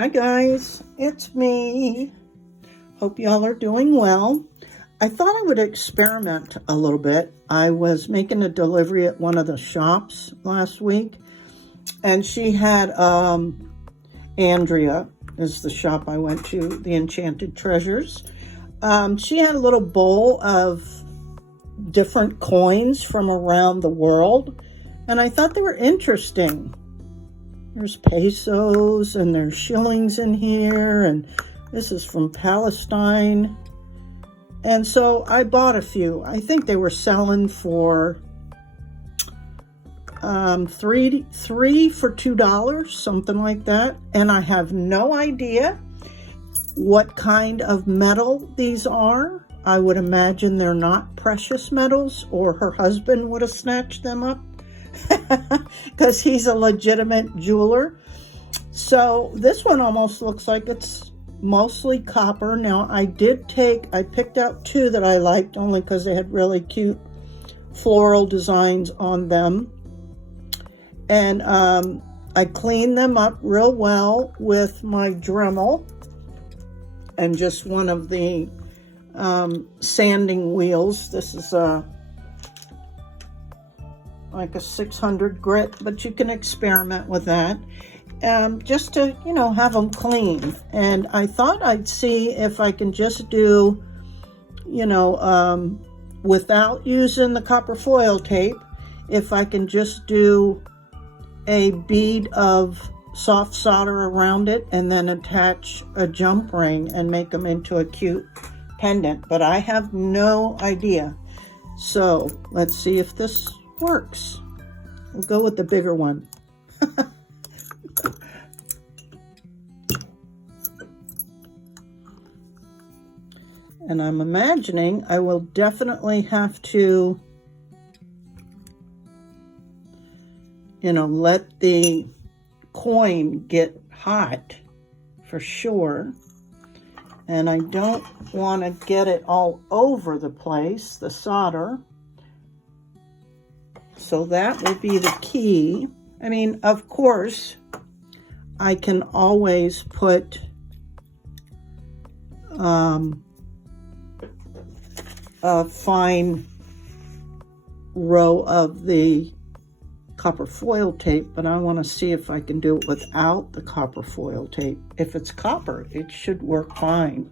Hi guys, it's me. Hope y'all are doing well. I thought I would experiment a little bit. I was making a delivery at one of the shops last week, and she had Andrea is the shop I went to, the Enchanted Treasures. She had a little bowl of different coins from around the world, and I thought they were interesting. There's pesos and there's shillings in here, and this is from Palestine. And so I bought a few. I think they were selling for three for $2, something like that. And I have no idea what kind of metal these are. I would imagine they're not precious metals, or her husband would have snatched them up because he's a legitimate jeweler. So this one almost looks like it's mostly copper. Now I picked out two that I liked only because they had really cute floral designs on them. And I cleaned them up real well with my Dremel and just one of the sanding wheels. This is like a 600 grit, but you can experiment with that. Just to, have them clean. And I thought I'd see if I can just do, without using the copper foil tape, if I can just do a bead of soft solder around it and then attach a jump ring and make them into a cute pendant. But I have no idea. So let's see if this works. We'll go with the bigger one. And I'm imagining I will definitely have to, let the coin get hot for sure. And I don't want to get it all over the place, the solder. So that will be the key. I mean, of course, I can always put a fine row of the copper foil tape, but I want to see if I can do it without the copper foil tape. If it's copper, it should work fine.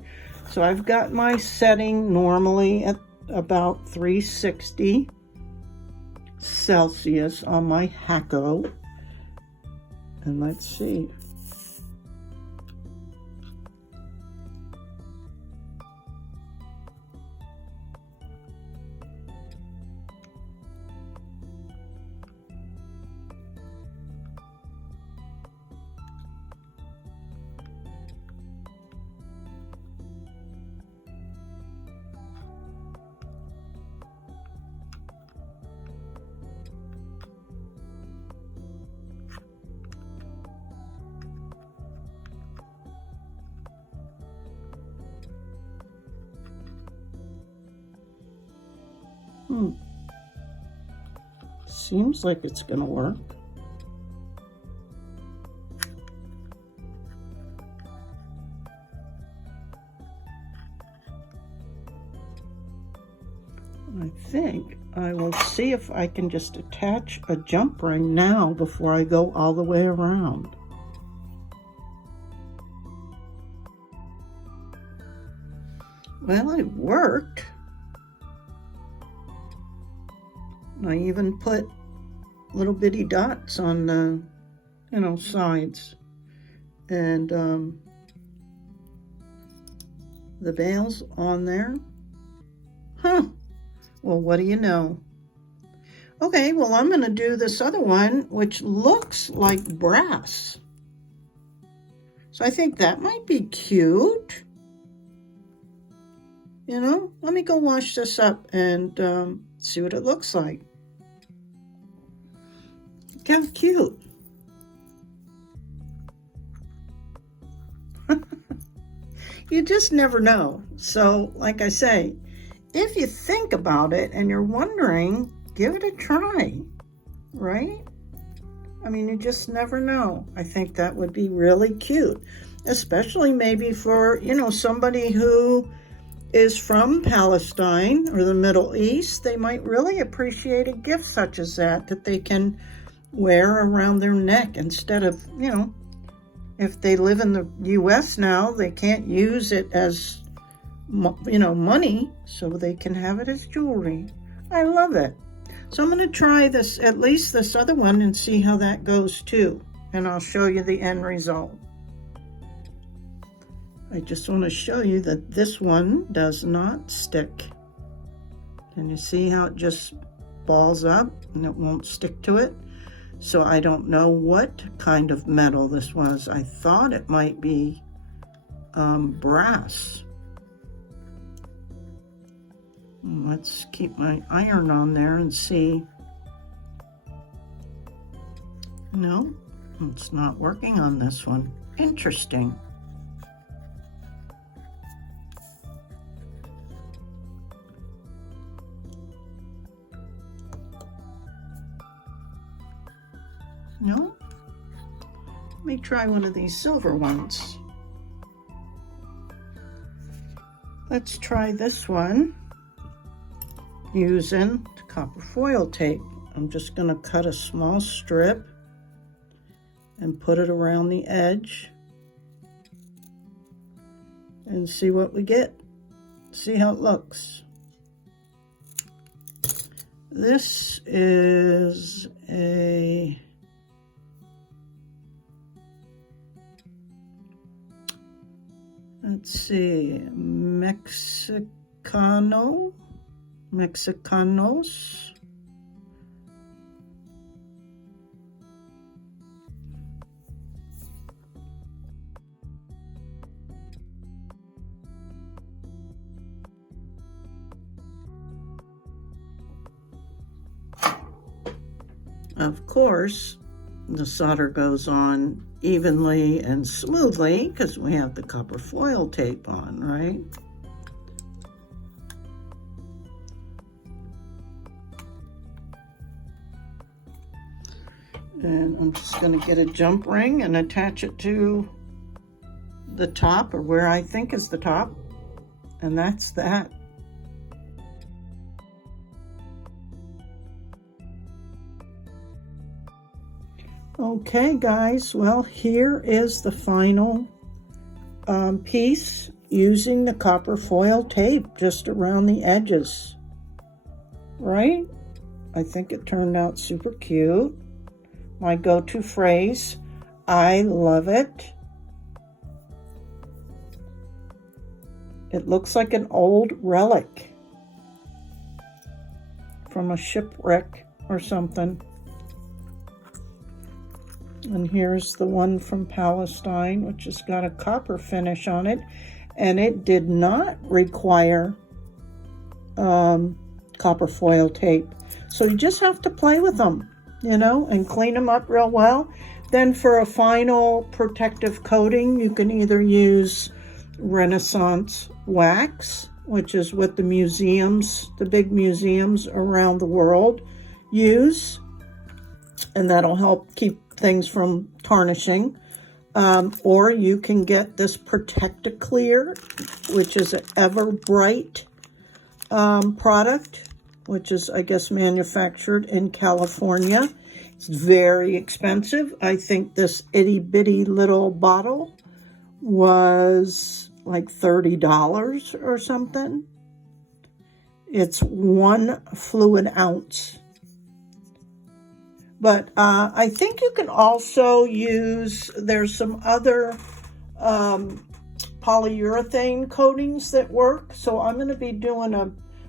So I've got my setting normally at about 360 Celsius on my Hacko. And let's see. Seems like it's gonna work. I think I will see if I can just attach a jump ring now before I go all the way around. Well, it worked. I even put little bitty dots on the, sides. And the bails on there. Huh. Well, what do you know? Okay, well, I'm going to do this other one, which looks like brass. So I think that might be cute. Let me go wash this up and see what it looks like. Look how cute. You just never know. So, like I say, if you think about it and you're wondering, give it a try, right? I mean, you just never know. I think that would be really cute, especially maybe for, you know, somebody who is from Palestine or the Middle East. They might really appreciate a gift such as that they can wear around their neck instead of, you know, if they live in the U.S. now, they can't use it as, you know, money, so they can have it as jewelry. I love it. So I'm going to try this, at least this other one, and see how that goes too. And I'll show you the end result. I just want to show you that this one does not stick. Can you see how it just balls up and it won't stick to it? So I don't know what kind of metal this was. I thought it might be brass. Let's keep my iron on there and see. No, it's not working on this one. Interesting. No? Let me try one of these silver ones. Let's try this one using the copper foil tape. I'm just going to cut a small strip and put it around the edge and see what we get. See how it looks. This is a let's see, Mexicanos. Of course, the solder goes on evenly and smoothly because we have the copper foil tape on, right? And I'm just going to get a jump ring and attach it to the top, or where I think is the top, and that's that. Okay guys, well, here is the final piece using the copper foil tape just around the edges, right? I think it turned out super cute. My go-to phrase, I love it. It looks like an old relic from a shipwreck or something. And here's the one from Palestine, which has got a copper finish on it. And it did not require copper foil tape. So you just have to play with them, you know, and clean them up real well. Then for a final protective coating, you can either use Renaissance wax, which is what the museums, the big museums around the world use. And that'll help keep things from tarnishing. Or you can get this Protect-A-Clear, which is an Ever-Bright product, which is, I guess, manufactured in California. It's very expensive. I think this itty-bitty little bottle was like $30 or something. It's 1 fluid ounce. But I think you can also use, there's some other polyurethane coatings that work. So I'm going to be doing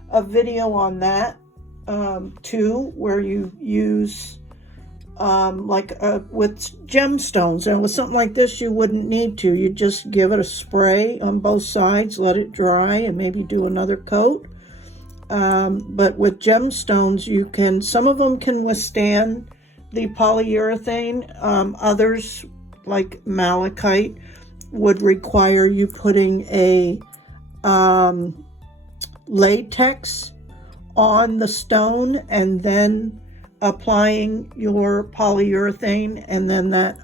a video on that too, where you use with gemstones. And with something like this, you wouldn't need to. You just give it a spray on both sides, let it dry, and maybe do another coat. But with gemstones, you can, some of them can withstand the polyurethane. Others, like malachite, would require you putting a latex on the stone and then applying your polyurethane, and then that,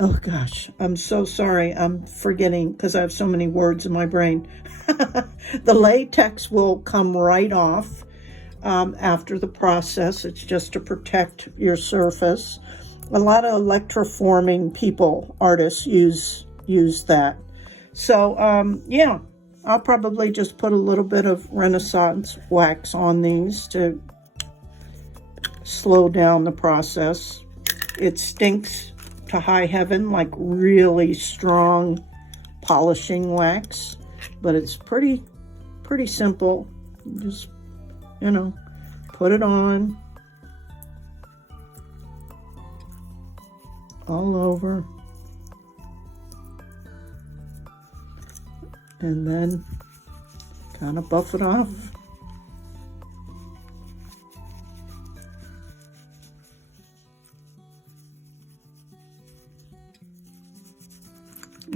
oh gosh, I'm so sorry, I'm forgetting because I have so many words in my brain. The latex will come right off after the process. It's just to protect your surface. A lot of electroforming people, artists, use that. So yeah, I'll probably just put a little bit of Renaissance wax on these to slow down the process. It stinks to high heaven, like really strong polishing wax, but it's pretty simple. Just, you know, put it on all over, and then kind of buff it off.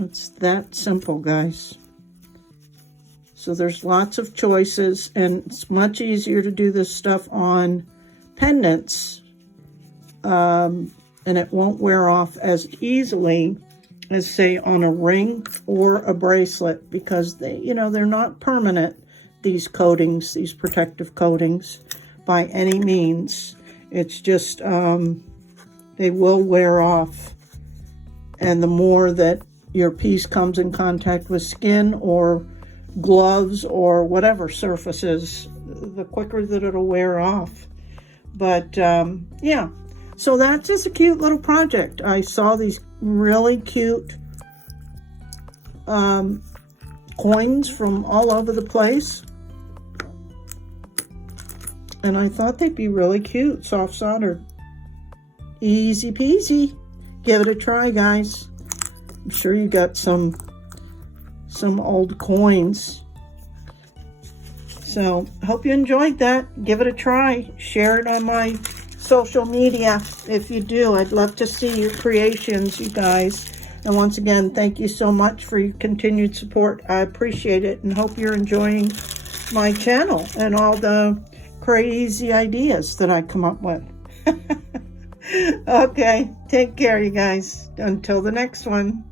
It's that simple, guys. So there's lots of choices, and it's much easier to do this stuff on pendants, and it won't wear off as easily as, say, on a ring or a bracelet, because they, you know, they're not permanent, these coatings, these protective coatings, by any means. It's just they will wear off, and the more that your piece comes in contact with skin or gloves or whatever surfaces, the quicker that it'll wear off. But yeah, so that's just a cute little project. I saw these really cute coins from all over the place, and I thought they'd be really cute, soft soldered. Easy peasy. Give it a try, guys. I'm sure you got some old coins. So hope you enjoyed that. Give it a try. Share it on my social media if you do. I'd love to see your creations, you guys. And once again, thank you so much for your continued support. I appreciate it, and hope you're enjoying my channel and all the crazy ideas that I come up with. Okay, take care, you guys. Until the next one.